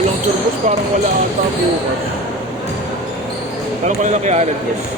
Walang turbos, parang wala ata bukas. Tanong ko nila kay Alan, boss.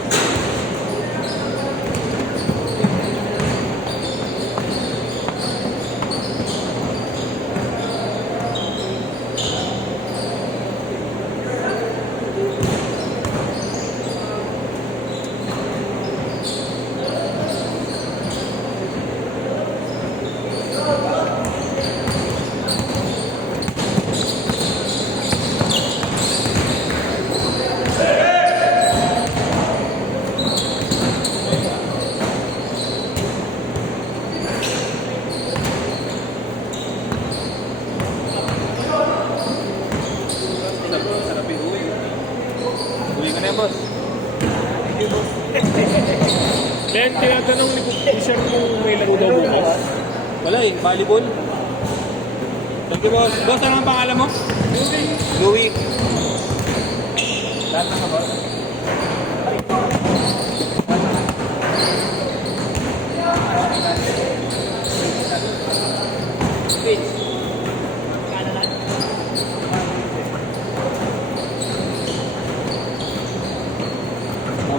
Then, tinatanong ni Sir kung may laro daw bukas. Wala eh, volleyball. Thank you, boss. Boss, ano ang pangalan mo? Louie. Lahat na ka, boss?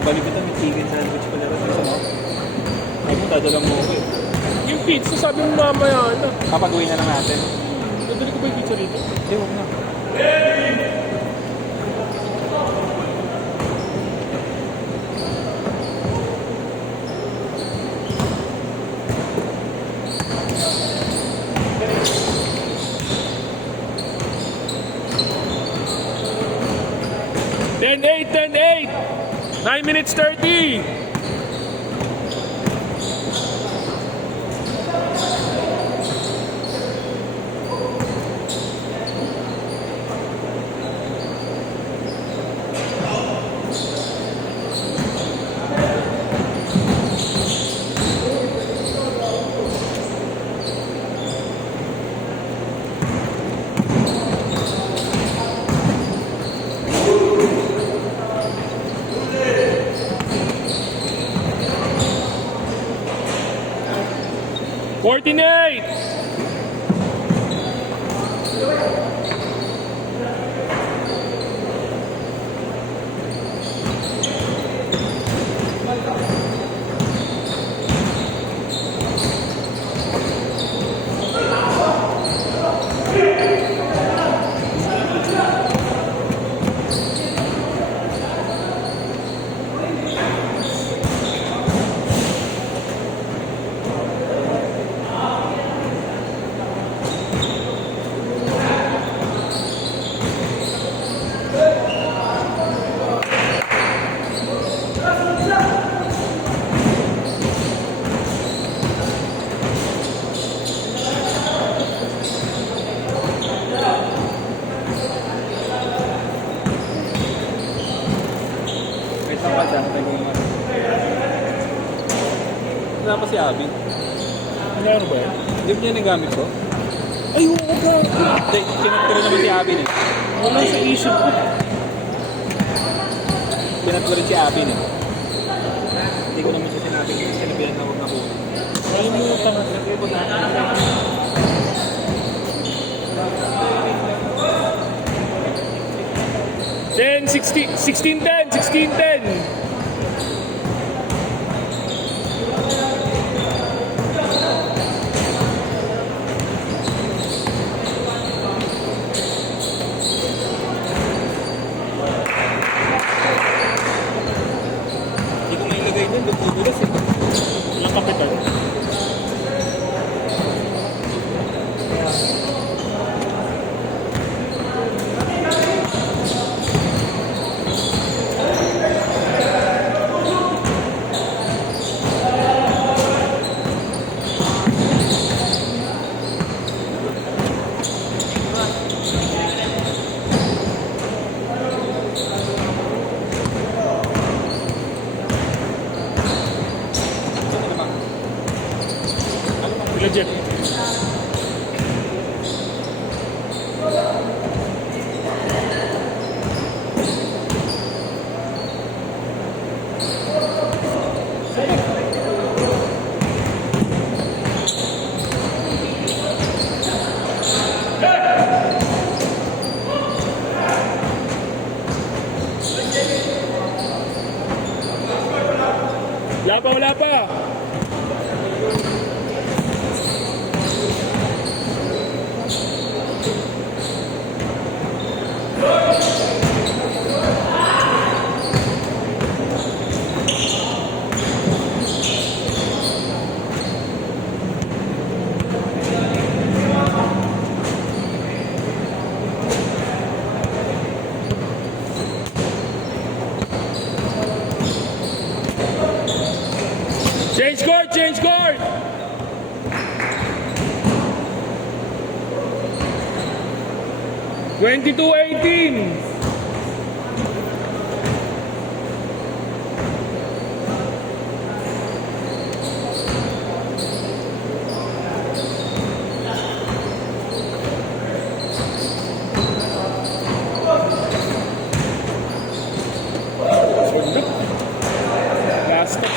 Balik ito, may chicken sandwich pala rin. Gusto mo? Ay mo, dadalang mo ako eh. Yung pizza, sabi mo mamaya na. Papag-uwi na lang natin. Dadali ko ba yung pizza rito? Hindi, huwag na. Ten 8, 9 minutes 30. $48. Wala pa si Abby. Ano ba yan? Hindi mo niya nagamit ko? Ay, oo ka. Hindi, sinagturo naman si Abby eh. Wala sa isip ko. Sinagturo rin si Abby eh. Hindi ko naman siya sinabi kung sinabihan na huwag na po. Kalimutan ka. Lagay ko na. Then 16-10. Hindi ko may ilagay dun, dututulas eh. Walang kapital. Legit. Report! $22.18. Last stop.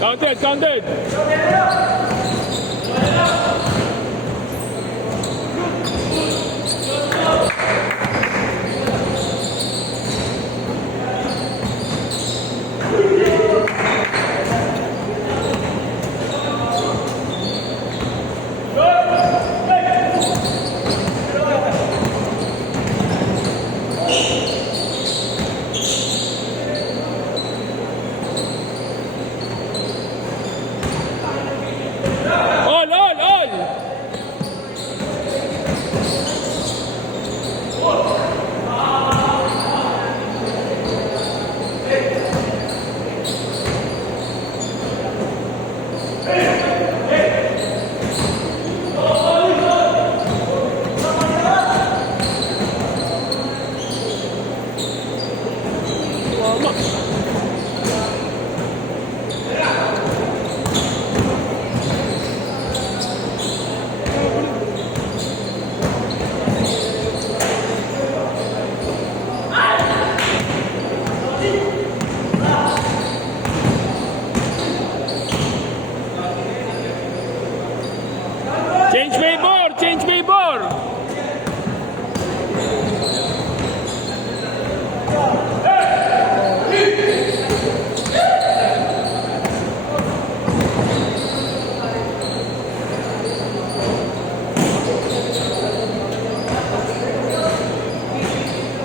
Counted, counted. All.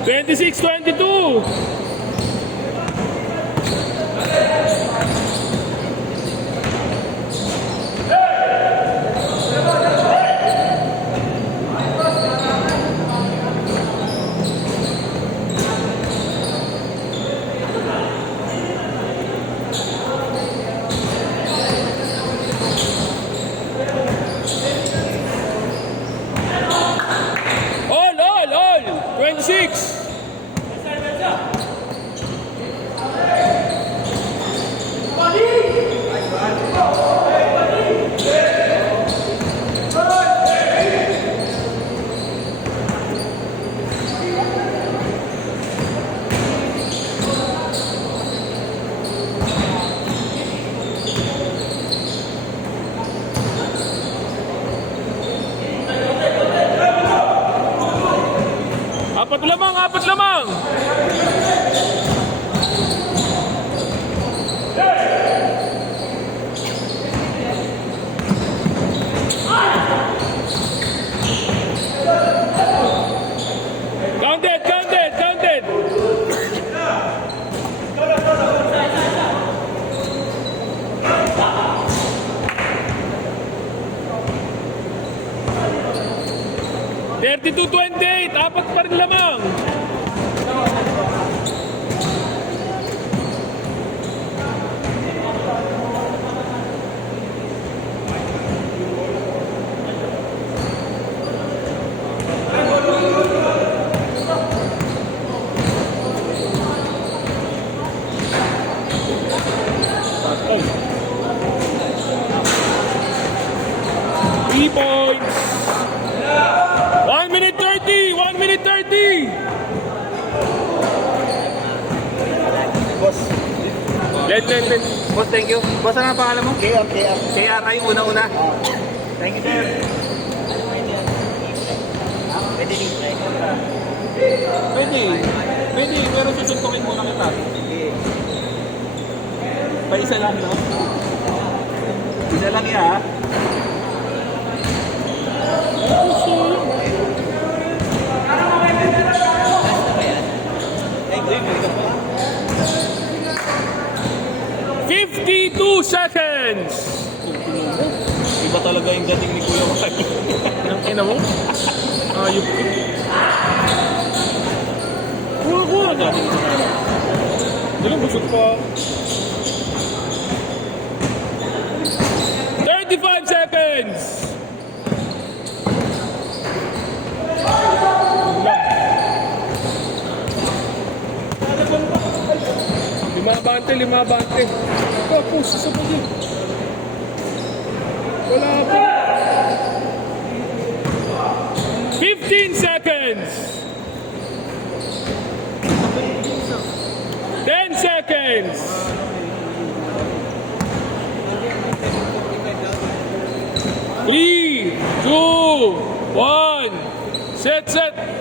26-22. All. 26. Apat lamang. Counted. 32-28, apat pa rin lamang. Three points. 1 minute 30. Boss. Let. Boss, thank you. Boss, ano ang pangalan mo? KR. KR tayo una-una. Thank you, sir. Pwede din. Pwede, pero susuntukin muna kita. Pa isa lang, no? Isa lang ya. $52 seconds. Iba talaga yung dating ni Kuya Wally. Ang ina mo? Ayop ko. Kuha. Dali, busog pa. 35 seconds! Lima bante. Oh, puso sa pagin. Wala pa. 15 seconds. 10 seconds. 3, 2, 1. Set.